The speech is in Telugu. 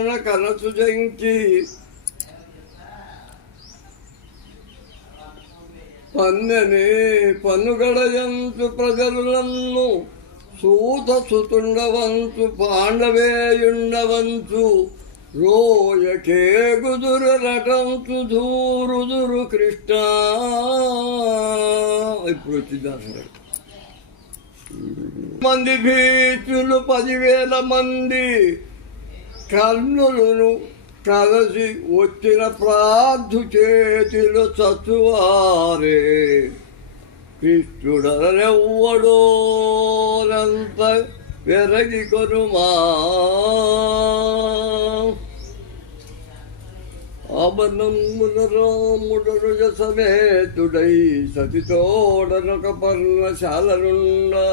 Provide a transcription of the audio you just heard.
కనసు జంకి పన్నెని పన్నుగడయంచు ప్రజలు నన్ను సూత సుతుండవంచు పాండవేయుండవంచు రోయకే గుదురు రటంచు ధూరుదురు కృష్ణ. ఇప్పుడు వచ్చింది అసలు మంది భీతులు 10,000 మంది కర్ణులను కలసి వచ్చిన ప్రార్థు చేతిలో చచ్చువారే కృష్ణుడనెవ్వడోనంత వెరగి కొనుమా. ఆభరణముల రాముడను సమేతుడై సతితోడనొక పర్ణశాలనుండా